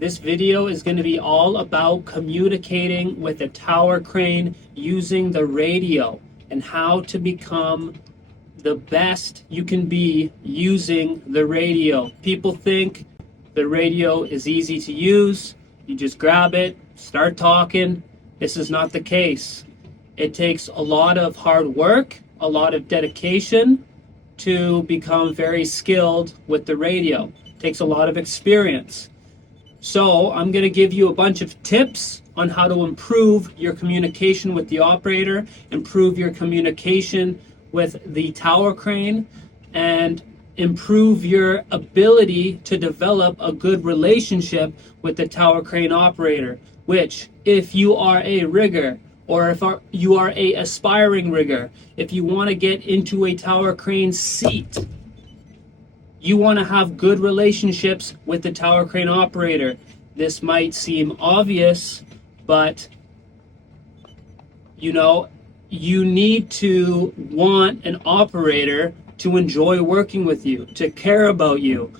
This video is going to be all about communicating with a tower crane using the radio and how to become the best you can be using the radio. People think the radio is easy to use. You just grab it, start talking. This is not the case. It takes a lot of hard work, a lot of dedication to become very skilled with the radio. It takes a lot of experience. So I'm going to give you a bunch of tips on how to improve your communication with the operator, improve your communication with the tower crane, and improve your ability to develop a good relationship with the tower crane operator, which if you are a rigger or if you are a aspiring rigger, if you want to get into a tower crane seat, you want to have good relationships with the tower crane operator. This might seem obvious, but you need to want an operator to enjoy working with you, to care about you,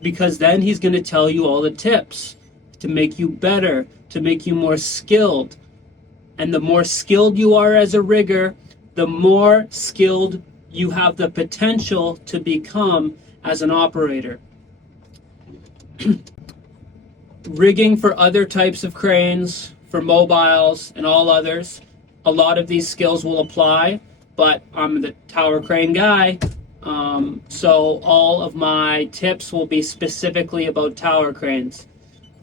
because then he's going to tell you all the tips to make you better, to make you more skilled. And the more skilled you are as a rigger, the more skilled you have the potential to become as an operator. Rigging for other types of cranes, for mobiles and all others, a lot of these skills will apply, but I'm the tower crane guy, so all of my tips will be specifically about tower cranes.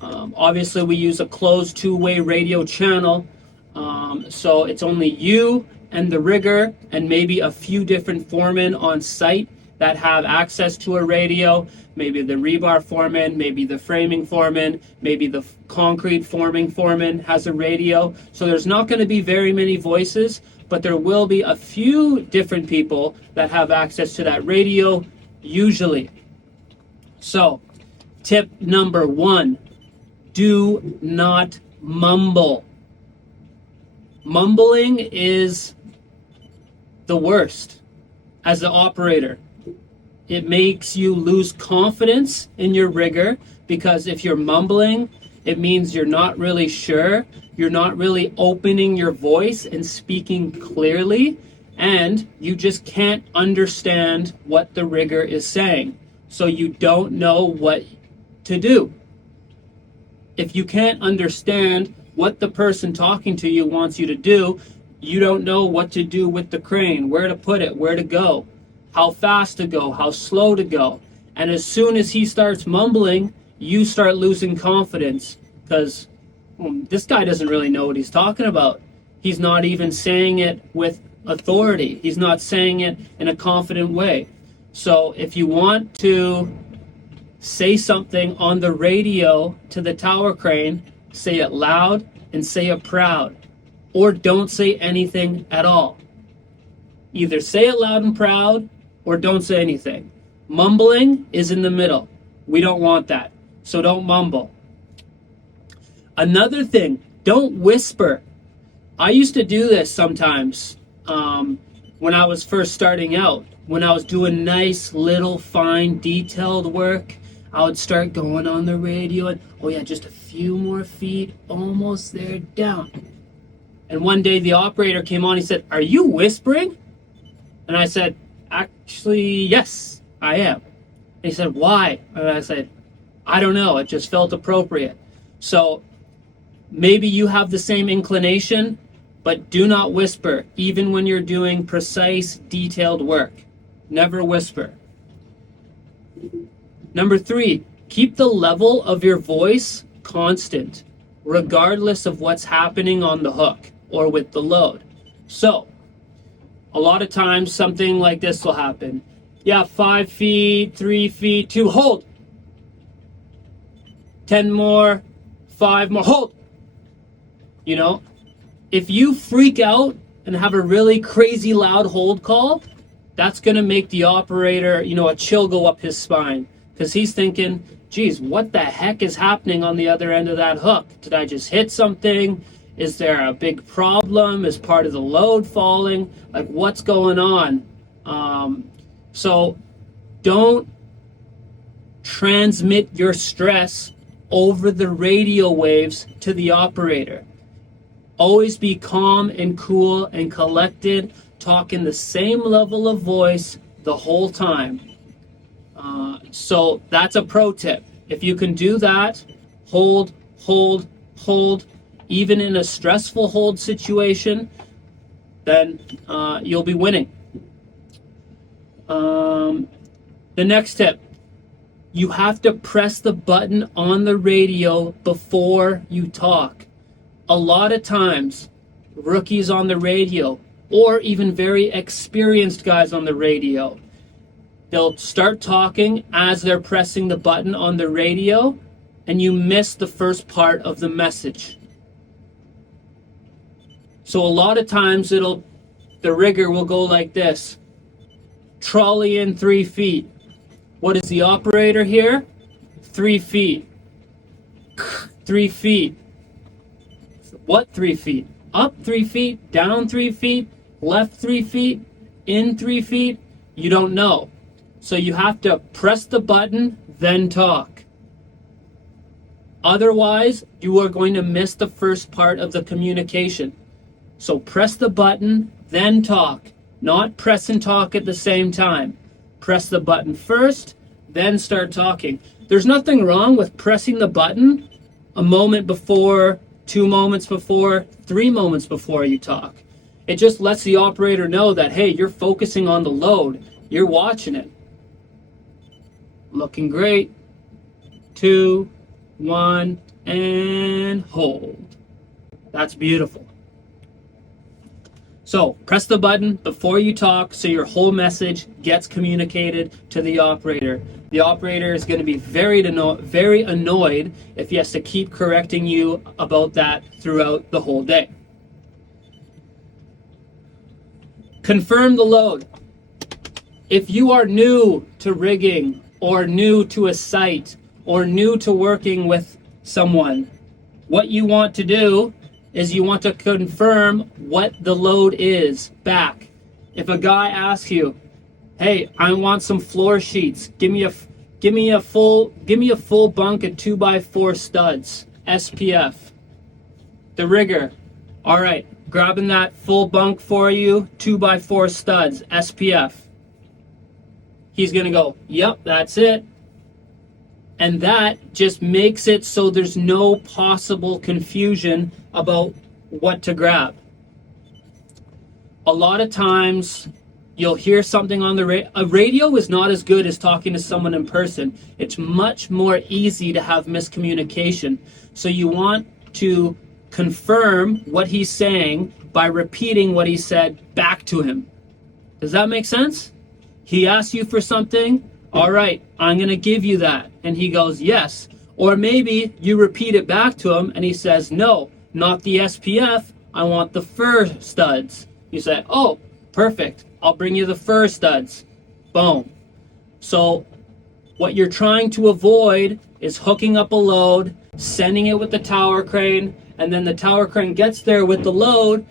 Obviously we use a closed two-way radio channel, so it's only you and the rigger and maybe a few different foremen on site that have access to a radio. Maybe the rebar foreman, maybe the framing foreman, maybe the concrete forming foreman has a radio. So there's not going to be very many voices, but there will be a few different people that have access to that radio usually. So tip number 1, do not mumble. Mumbling is the worst as the operator. It makes you lose confidence in your rigger, because if you're mumbling, it means you're not really sure, you're not really opening your voice and speaking clearly, and you just can't understand what the rigger is saying. So you don't know what to do. If you can't understand what the person talking to you wants you to do, you don't know what to do with the crane, where to put it, where to go, how fast to go, how slow to go. And as soon as he starts mumbling, you start losing confidence, because this guy doesn't really know what he's talking about. He's not even saying it with authority. He's not saying it in a confident way. So if you want to say something on the radio to the tower crane, say it loud and say it proud, or don't say anything at all. Either say it loud and proud or don't say anything. Mumbling is in the middle. We don't want that, so don't mumble. Another thing, don't whisper. I used to do this sometimes when I was first starting out. When I was doing nice little fine detailed work, I would start going on the radio and, oh yeah, just a few more feet, almost there, down. And one day the operator came on, he said, "Are you whispering?" And I said, "Actually, yes, I am." And he said, "Why?" And I said, "I don't know, it just felt appropriate." So maybe you have the same inclination, but do not whisper, even when you're doing precise, detailed work. Never whisper. Number 3, keep the level of your voice constant, regardless of what's happening on the hook or with the load. So, a lot of times something like this will happen. Yeah, 5 feet, 3 feet, 2, hold. 10 more, 5 more, hold. If you freak out and have a really crazy loud hold call, that's going to make the operator, a chill go up his spine, because he's thinking, geez, what the heck is happening on the other end of that hook? Did I just hit something? Is there a big problem? Is part of the load falling? Like, what's going on? So don't transmit your stress over the radio waves to the operator. Always be calm and cool and collected. Talk in the same level of voice the whole time. So that's a pro tip. If you can do that, hold, hold, hold, even in a stressful hold situation, then you'll be winning. The next tip, you have to press the button on the radio before you talk. A lot of times, rookies on the radio, or even very experienced guys on the radio, they'll start talking as they're pressing the button on the radio, and you miss the first part of the message. So a lot of times the rigger will go like this: trolley in 3 feet. What is the operator here? 3 feet. 3 feet. What 3 feet? Up 3 feet, down 3 feet, left 3 feet, in 3 feet? You don't know. So you have to press the button, then talk. Otherwise, you are going to miss the first part of the communication. So press the button, then talk. Not press and talk at the same time. Press the button first, then start talking. There's nothing wrong with pressing the button a moment before, 2 moments before, 3 moments before you talk. It just lets the operator know that, hey, you're focusing on the load. You're watching it. Looking great. 2, 1, and hold. That's beautiful. So press the button before you talk so your whole message gets communicated to the operator. The operator is going to be very annoyed if he has to keep correcting you about that throughout the whole day. Confirm the load. If you are new to rigging or new to a site or new to working with someone, what you want to do is you want to confirm what the load is back. If a guy asks you, hey, I want some floor sheets, give me a full bunk of 2x4 studs, SPF. The rigger, all right, grabbing that full bunk for you, 2x4 studs, SPF. He's gonna go, yep, that's it. And that just makes it so there's no possible confusion about what to grab. A lot of times you'll hear something on the radio. A radio is not as good as talking to someone in person. It's much more easy to have miscommunication. So you want to confirm what he's saying by repeating what he said back to him. Does that make sense? He asks you for something. All right, I'm going to give you that. And he goes, yes. Or maybe you repeat it back to him and he says, no, not the SPF. I want the fur studs. You say, oh, perfect. I'll bring you the fur studs. Boom. So what you're trying to avoid is hooking up a load, sending it with the tower crane, and then the tower crane gets there with the load,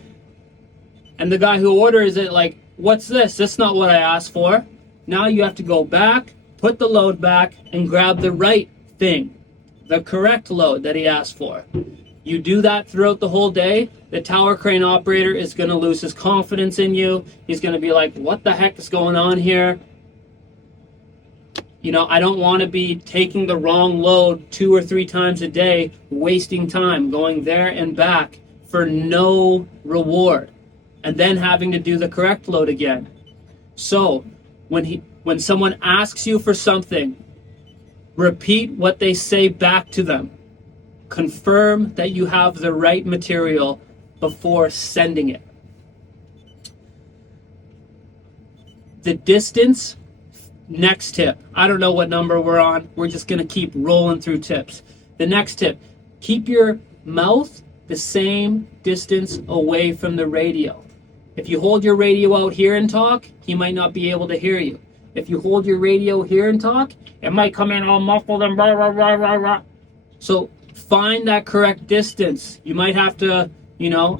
and the guy who orders it like, what's this? That's not what I asked for. Now you have to go back, put the load back, and grab the right thing, the correct load that he asked for. You do that throughout the whole day, the tower crane operator is going to lose his confidence in you. He's going to be like, what the heck is going on here? You know, I don't want to be taking the wrong load 2 or 3 times a day, wasting time, going there and back for no reward, and then having to do the correct load again. So when someone asks you for something, repeat what they say back to them. Confirm that you have the right material before sending it. The distance, next tip. I don't know what number we're on. We're just going to keep rolling through tips. The next tip, keep your mouth the same distance away from the radio. If you hold your radio out here and talk, he might not be able to hear you. If you hold your radio here and talk, it might come in all muffled and blah, blah, blah, blah, blah. So find that correct distance. You might have to,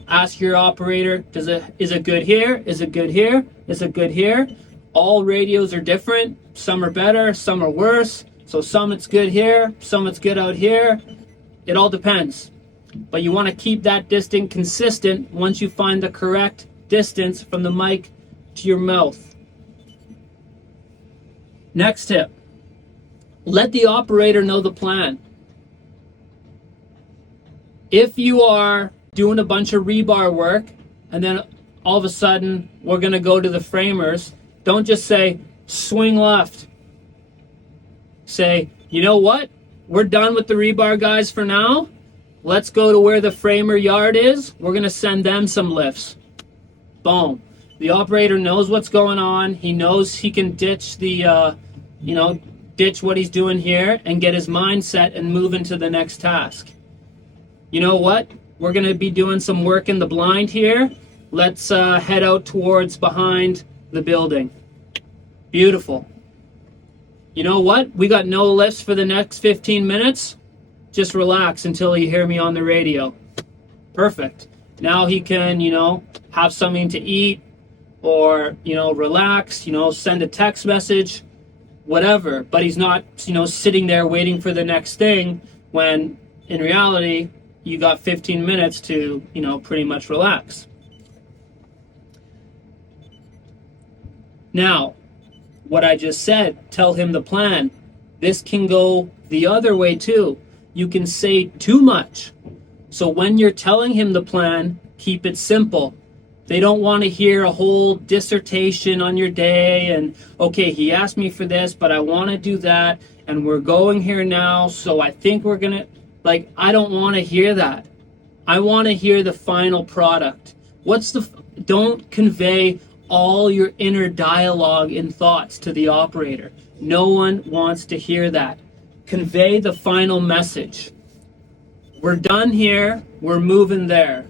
ask your operator, is it good here? Is it good here? Is it good here? All radios are different. Some are better, some are worse. So some it's good here, some it's good out here. It all depends. But you want to keep that distance consistent once you find the correct distance from the mic to your mouth. Next tip, let the operator know the plan. If you are doing a bunch of rebar work and then all of a sudden we're going to go to the framers, don't just say swing left. Say, you know what? We're done with the rebar guys for now. Let's go to where the framer yard is. We're going to send them some lifts. Boom. The operator knows what's going on. He knows he can ditch the, ditch what he's doing here and get his mind set and move into the next task. You know what? We're going to be doing some work in the blind here. Let's head out towards behind the building. Beautiful. You know what? We got no lifts for the next 15 minutes. Just relax until you hear me on the radio. Perfect. Now he can, have something to eat or, relax, send a text message, whatever. But he's not, sitting there waiting for the next thing when in reality, you got 15 minutes to, pretty much relax. Now, what I just said, tell him the plan. This can go the other way too. You can say too much. So when you're telling him the plan, keep it simple. They don't want to hear a whole dissertation on your day and, okay, he asked me for this, but I want to do that, and we're going here now, so I think we're going to, I don't want to hear that. I want to hear the final product. Don't convey all your inner dialogue and thoughts to the operator. No one wants to hear that. Convey the final message. We're done here, we're moving there.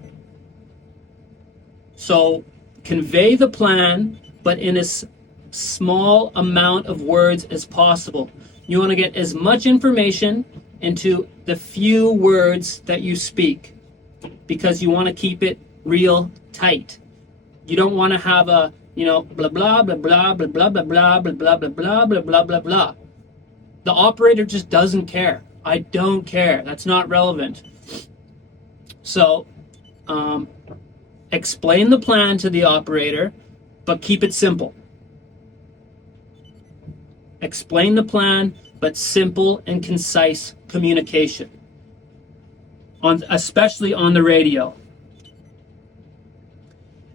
So convey the plan, but in as small amount of words as possible. You want to get as much information into the few words that you speak, because you want to keep it real tight. You don't want to have a, blah, blah, blah, blah, blah, blah, blah, blah, blah, blah, blah, blah, blah, blah, blah, blah. The operator just doesn't care. I don't care. That's not relevant. So, explain the plan to the operator, but keep it simple. Explain the plan, but simple and concise communication, especially on the radio.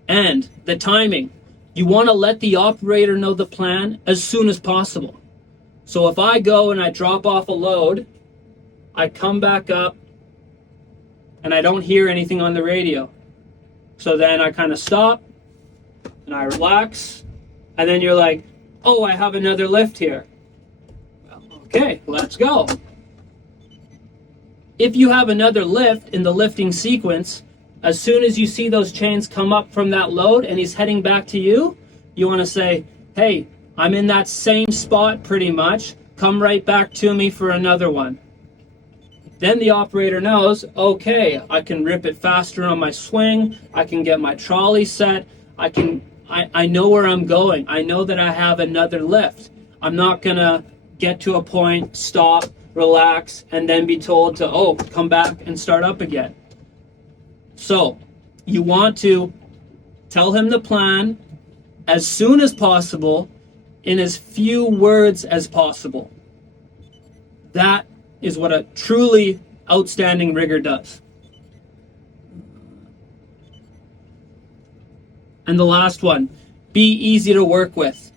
And the timing. You want to let the operator know the plan as soon as possible. So if I go and I drop off a load, I come back up and I don't hear anything on the radio. So then I kind of stop and I relax, and then you're like, oh, I have another lift here. Okay, let's go. If you have another lift in the lifting sequence, as soon as you see those chains come up from that load and he's heading back to you, you want to say, hey, I'm in that same spot pretty much. Come right back to me for another one. Then the operator knows, okay, I can rip it faster on my swing. I can get my trolley set. I know where I'm going. I know that I have another lift. I'm not going to get to a point, stop, relax, and then be told to, come back and start up again. So you want to tell him the plan as soon as possible, in as few words as possible. That is what a truly outstanding rigger does. And the last one, be easy to work with.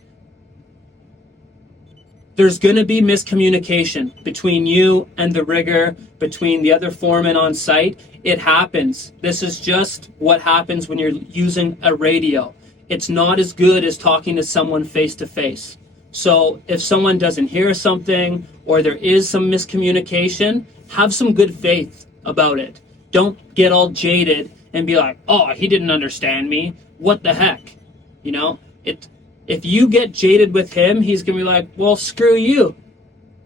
There's going to be miscommunication between you and the rigger, between the other foreman on site. It happens. This is just what happens when you're using a radio. It's not as good as talking to someone face to face. So if someone doesn't hear something or there is some miscommunication, have some good faith about it. Don't get all jaded and be like, oh, he didn't understand me. What the heck? If you get jaded with him, he's going to be like, well, screw you.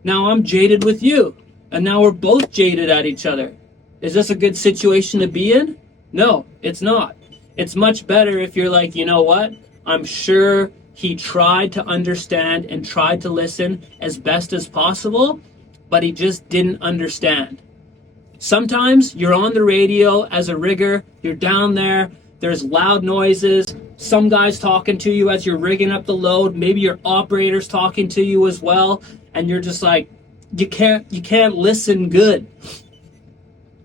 Now I'm jaded with you. And now we're both jaded at each other. Is this a good situation to be in? No, it's not. It's much better if you're like, you know what? I'm sure he tried to understand and tried to listen as best as possible, but he just didn't understand. Sometimes you're on the radio as a rigger, you're down there, there's loud noises, some guy's talking to you as you're rigging up the load, maybe your operator's talking to you as well, and you're just like, you can't listen good.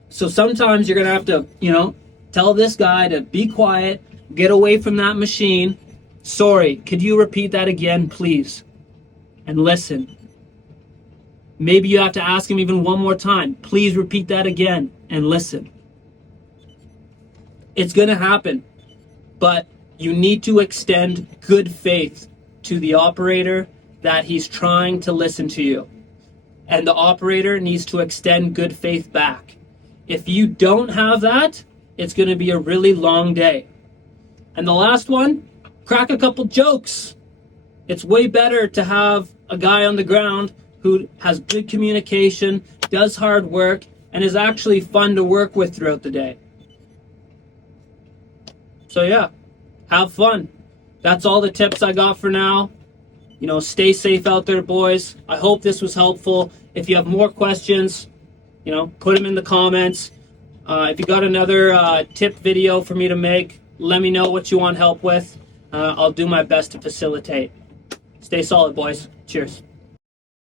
So sometimes you're gonna have to, tell this guy to be quiet, get away from that machine. Sorry, could you repeat that again, please? And listen. Maybe you have to ask him even one more time. Please repeat that again and listen. It's going to happen, but you need to extend good faith to the operator that he's trying to listen to you. And the operator needs to extend good faith back. If you don't have that, it's going to be a really long day. And the last one, crack a couple jokes. It's way better to have a guy on the ground who has good communication, does hard work, and is actually fun to work with throughout the day. So yeah, have fun. That's all the tips I got for now. Stay safe out there, boys. I hope this was helpful. If you have more questions, put them in the comments. If you got another tip video for me to make, let me know what you want help with. I'll do my best to facilitate. Stay solid, boys. Cheers.